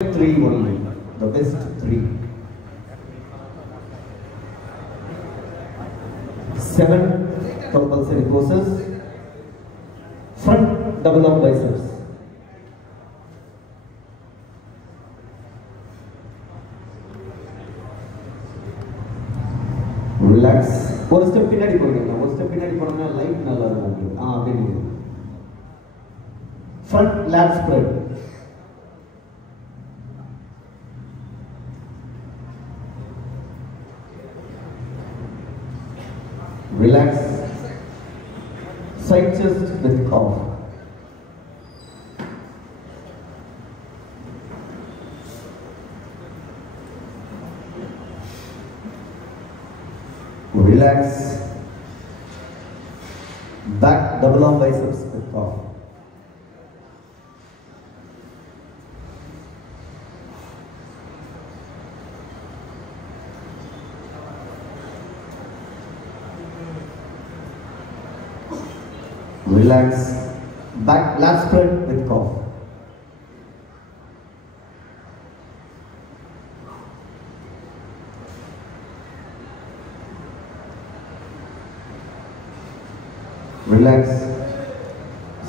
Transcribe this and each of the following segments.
Three only, the best three. 7 compulsory poses. Front double arm biceps. Relax. ஒரு step பின்னாடி போறீங்க. ஒரு step பின்னாடி போறீங்க லைட் நல்லா இருக்கும் உங்களுக்கு. அப்படியே. Front lat spread. Relax. Side chest with cough. Relax. Back double arm biceps with cough. Relax. Back lat spread with cough. Relax.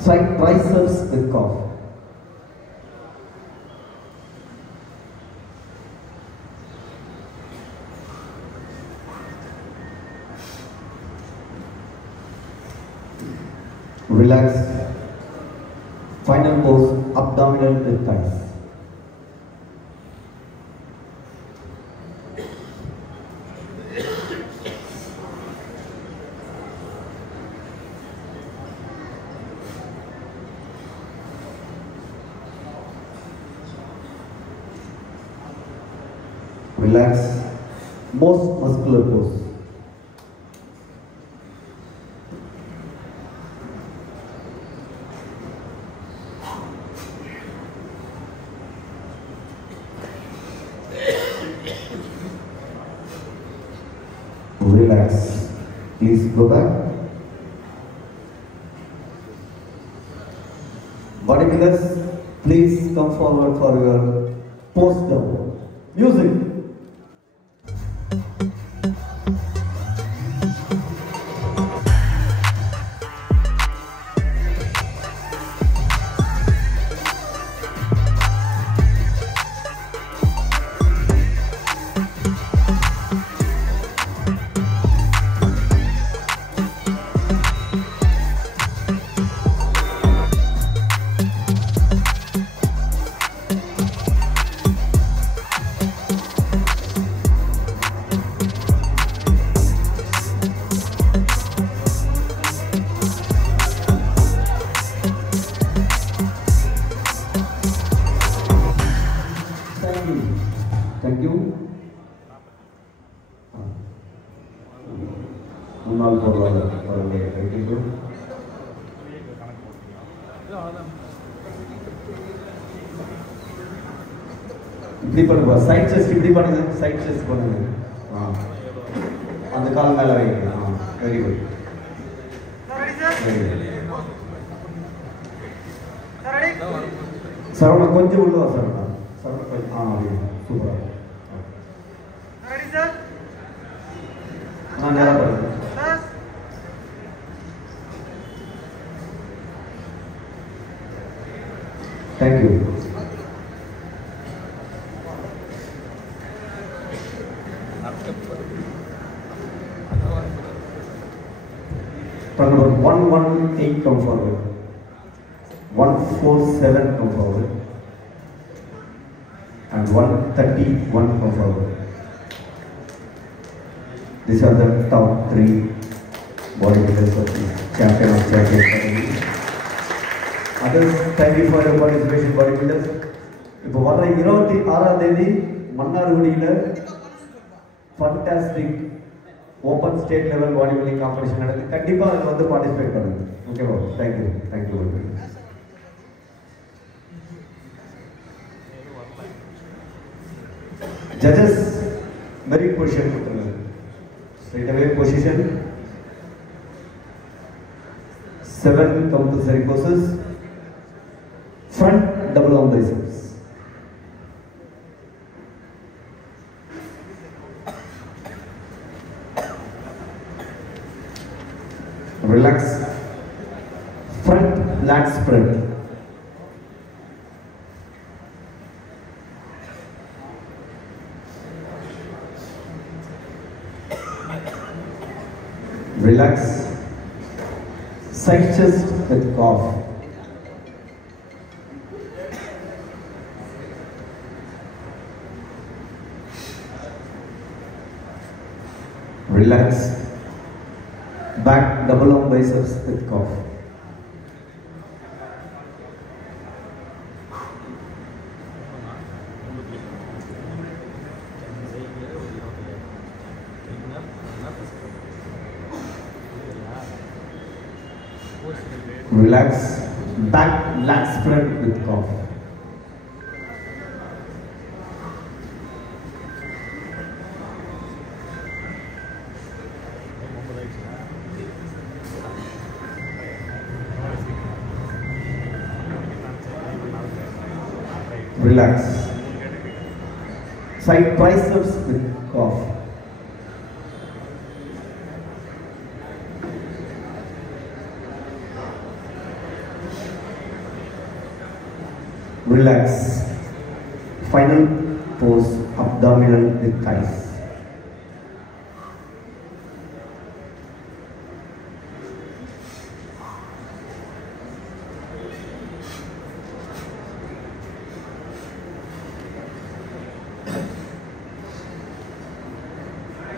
Side triceps with cough. Relax. Final pose, abdominal with thighs. Relax. Most muscular pose. Relax. Please go back. Bodybuilders, please come forward for your pose down. Music. Thank you. முன்னாள் பொருளாளர் அவர்களை அழைக்கின்றோம். இப்படி பண்ணுங்க, side chest இப்படி பண்ணுங்க, side chest பண்ணுங்க. அந்த கால் மேல வைங்க. Very good. சரவணா கொஞ்சம் உள்ள வா சரவணா. சூப்பரா. நேரா பாருங்க. Thank you. From 118 come forward. 147 come forward. And 131 come forward. These are the top 3 bodybuilders of the champion of champions. Others, thank you for your participation, bodybuilders. இப்போ வர 26ஆம் தேதி மன்னார்குடியில் fantastic open state level body building competition நடக்குது. கண்டிப்பாக அதில் வந்து participate பண்ணுங்க. ஓகேவா? Thank you. Thank you. Judges, very position. Straight away position. 7 compulsory poses. Front double arm biceps. Relax. Front lat spread. Relax. Side chest with cough. Relax. Back double arm biceps with cough. Relax. Back lat spread with cough. Relax. Side triceps with cough. Relax. Final pose, abdominal with thighs.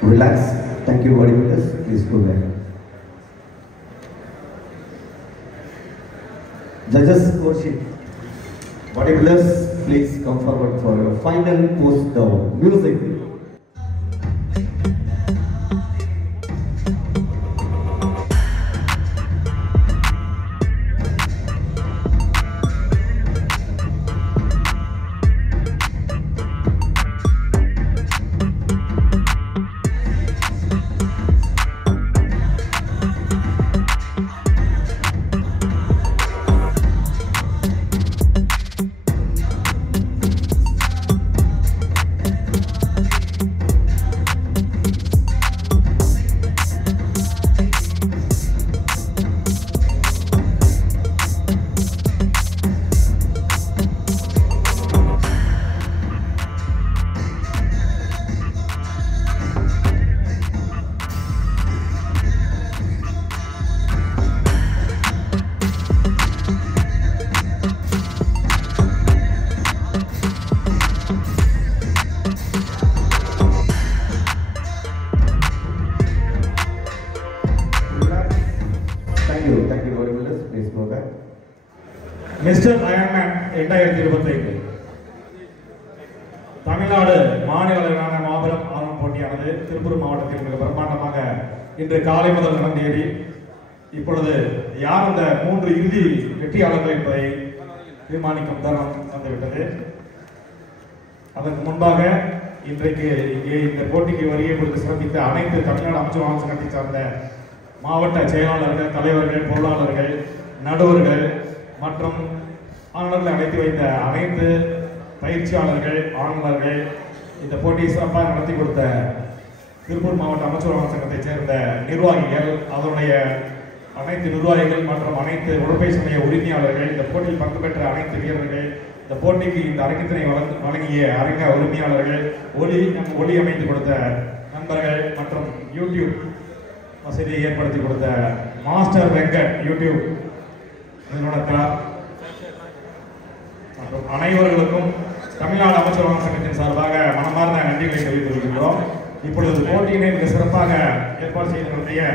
Relax. Thank you, bodybuilders. Please go back. Judges score sheet. Bodybuilders, please come forward for your final pose down. Music. Thank you, bodybuilders. Please go back. Mr. Ironman 2025 Tamil Nadu மாநில அளவிலான மாபெரும் ஆர்வம் போட்டியானது திருப்பூர் மாவட்டத்தில் மிக பிரம்மாண்டமாக இன்று காலை முதல் நடந்தேறி இப்பொழுது யார் அந்த 3 இறுதி வெற்றியாளர்கள் என்பதை தீர்மானிக்கும் தருணம் வந்துவிட்டது. அதற்கு முன்பாக இன்றைக்கு இங்கே இந்த போட்டிக்கு வருகை கொடுத்து சிறப்பித்த அனைத்து தமிழ்நாடு அமைச்சர் சங்கத்தை சார்ந்த மாவட்ட செயலாளர்கள், தலைவர்கள், பொருளாளர்கள், நடுவர்கள் மற்றும் ஆளுநர்களை அழைத்து வைத்த அனைத்து பயிற்சியாளர்கள், ஆளுநர்கள், இந்த போட்டியை சிறப்பாக நடத்தி கொடுத்த திருப்பூர் மாவட்ட அமைச்சர் சங்கத்தைச் சேர்ந்த நிர்வாகிகள், அதனுடைய அனைத்து நிர்வாகிகள் மற்றும் அனைத்து உடற்பயிற்சி மைய உரிமையாளர்கள், இந்த போட்டியில் பங்கு பெற்ற அனைத்து வீரர்கள், இந்த போட்டிக்கு இந்த அரங்கத்தினை வழங்கிய அரங்க உரிமையாளர்கள், ஒளி அமைத்து கொடுத்த நண்பர்கள் மற்றும் யூடியூப் வசதியை ஏற்படுத்தி கொடுத்த மாஸ்டர் வெங்கட் யூடியூப் நிறுவனத்தார் மற்றும் அனைவர்களுக்கும் தமிழ்நாடு அமைச்சர் சங்கத்தின் சார்பாக மனமார்ந்த நன்றிகளை தெரிவித்துக் கொள்கின்றோம். இப்பொழுது போட்டியினை மிக சிறப்பாக ஏற்பாடு செய்திருக்கிற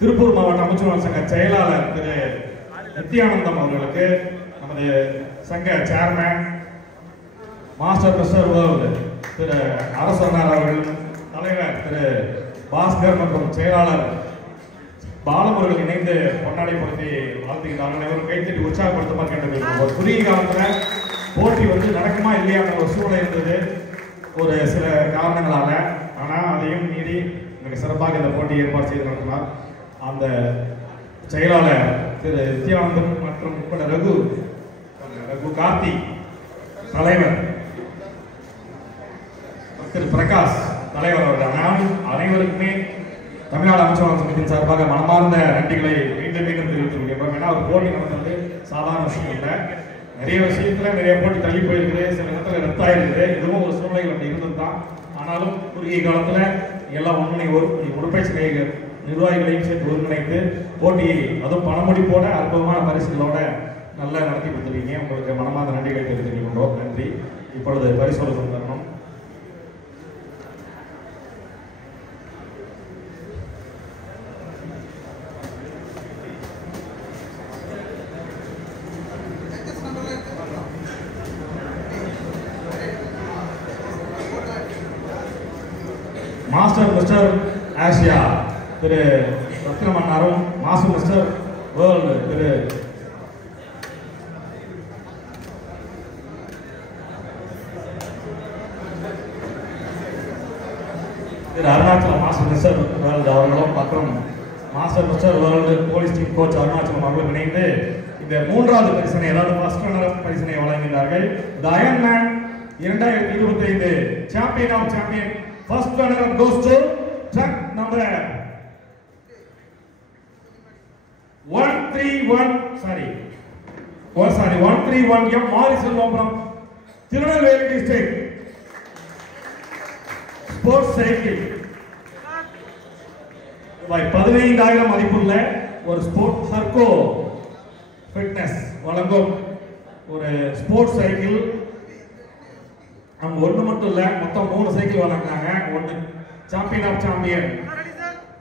திருப்பூர் மாவட்ட அமைச்சர் சங்க செயலாளர் திரு நித்யானந்தம் அவர்களுக்கு, நமது சங்க சேர்மேன் மாஸ்டர் பிரசர் திரு அரசனார் அவர்கள், தலைவர் திரு பாஸ்கர் மற்றும் செயலாளர் பாலம் அவர்கள் இணைந்து பொன்னாடை பொருத்தி வாழ்த்துகிறார்கள். அனைவரும் கைத்தட்டி உற்சாகப்படுத்துமா கேட்டுக்கொள்கிறோம். ஒரு குறுகிய காலத்தில் போட்டி நடக்குமா இல்லையான ஒரு சூழல் இருந்தது ஒரு சில காரணங்களால. ஆனால் அதையும் மீறி மிக சிறப்பாக இந்த போட்டியை ஏற்பாடு செய்து நடத்தினார் அந்த செயலாளர் திரு நித்யானந்தம் மற்றும் உட்பட ரகு கார்த்தி, தலைவர் திரு பிரகாஷ், தலைவர் அவர்கள். ஆனால் அனைவருக்குமே தமிழ்நாடு அமைச்சர் சங்கத்தின் சார்பாக மனமார்ந்த நன்றிகளை மீண்டும் மீண்டும் தெரிவித்துக் கொள்கிறோம். ஏன்னா ஒரு போட்டி நடந்தது சாதாரண விஷயம் இல்லை. நிறைய விஷயத்துல நிறைய போட்டி தள்ளி போயிருக்குது, சில இடத்துல ரத்தாயிருக்குது. இதுவும் ஒரு சூழ்நிலைகள் அப்படி இருந்தது தான். ஆனாலும் குறுகிய காலத்துல எல்லாம் உடற்பயிற்சி நிர்வாகிகளையும் சேர்த்து ஒருங்கிணைத்து போட்டியை அதுவும் பணமுடிப்போட அற்புதமான பரிசுகளோட நல்லா நடத்தி கொடுத்துருக்கீங்க. உங்களுக்கு மனமார்ந்த நன்றிகளை தெரிவித்துக் கொண்டோம். நன்றி. இப்பொழுது பரிசோடு தரணும். மாஸ்டர் மிஸ்டர் ஆசியா திரு ரத்னமன்னாரும், மாஸ்டர் மிஸ்டர் வேர்ல்டு திரு அருணாச்சலம் மாஸ்டர் மிஸ்டர் வேர்ல்டு அவர்களும் மற்றும் master mister world police team coach Arunachalam அவர்களும் இணைந்து இந்த மூன்றாவது பரிசனை, அதாவது ஃபர்ஸ்ட் ரன்னர் பரிசனை வழங்குகிறார்கள். The iron man 2025 champion of champion first runner goes to truck number 131 M Mariselvapuram Tirunelveli district sports cycle ரூபாய் 15,000 மதிப்புள்ள ஒரு ஸ்போர்ட் ஹர்கோ ஃபிட்னஸ் வழங்கும் ஒரு ஸ்போர்ட்ஸ் சைக்கிள். அவங்க ஒன்று மட்டும் இல்லை, மொத்தம் 3 சைக்கிள் வழங்கினாங்க. ஒன்று champion of champion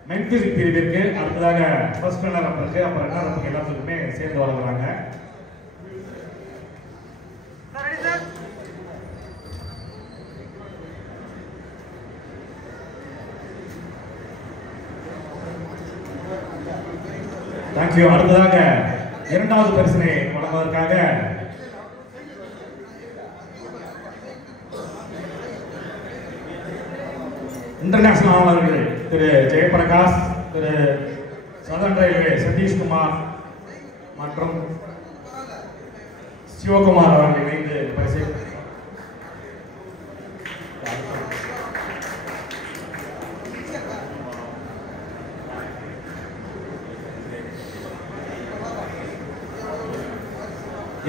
men physique பிரிவிற்கு, அடுத்ததாக ஃபர்ஸ்ட் ரன்னர் அப் இருக்கு, அப்புறம் ரன்னர் அப் எல்லாத்துக்குமே சேர்ந்து வழங்குறாங்க. தேங்க்யூ. அடுத்ததாக இரண்டாவது பரிசினை வழங்குவதற்காக இன்டர்நேஷனல் ஆளுநர்கள் திரு ஜெயபிரகாஷ், திரு சதன் ரயில்வே சதீஷ்குமார் மற்றும் சிவகுமார் அவர்கள் இணைந்து பரிசு.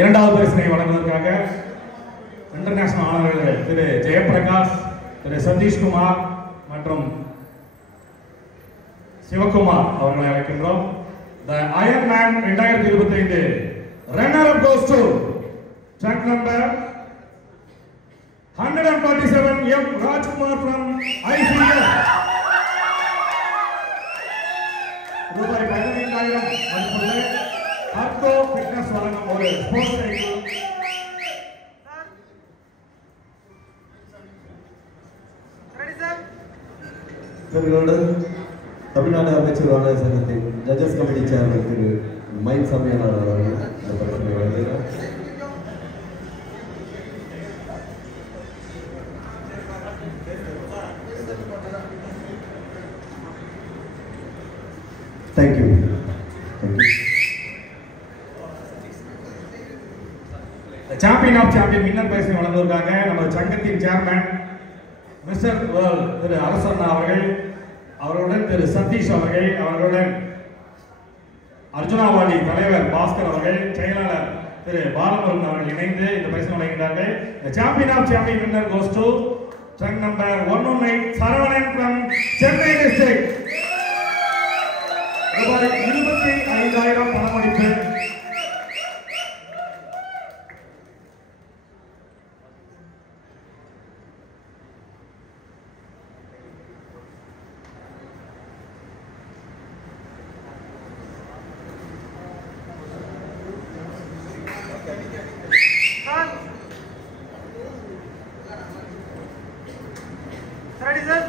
இரண்டாவது பரிசினை வழங்குவதற்காக இன்டர்நேஷனல் ஆளுநர்கள் திரு ஜெயபிரகாஷ், திரு சதீஷ்குமார் மற்றும் சிவகுமார் அவர்களை அழைக்கின்றோம். The Iron Man 2025 runner up goes to track number 147 M Rajkumar from ICF. ரூபாய் 15,000 மதிப்புள்ள ஹர்கோ ஃபிட்னஸ் வழங்கும் ஒரு ஸ்போர்ட்ஸ் சைக்கிள். இவர்களோடு தமிழ்நாடு அமைச்சர் சங்கத்தின் ஜட்ஜஸ் கமிட்டி சேர்மன் திரு மைக் சமயனார் அவர்கள் இந்த பரிசனை வழங்குகிறார். Thank you. Champion of champion winner பரிசை வழங்குவதற்காக நமது சங்கத்தின் சேர்மன் மிஸ்டர் வேர்ல்ட் திரு அரசண்ணா அவர்கள், அவர்களுடன் திரு சதீஷ் அவர்கள், அவர்களுடன் அர்ஜுனாவாடி தலைவர் பாஸ்கர் அவர்கள், செயலாளர் திரு பாலமுருகன் அவர்கள் இணைந்து இந்த பரிசு வழங்குகிறார்கள். Champion of champion winner goes to truck number 119 Saravanan from Chennai district. ரூபாய் 25,000 பணமளிப்பு. Ready, sir?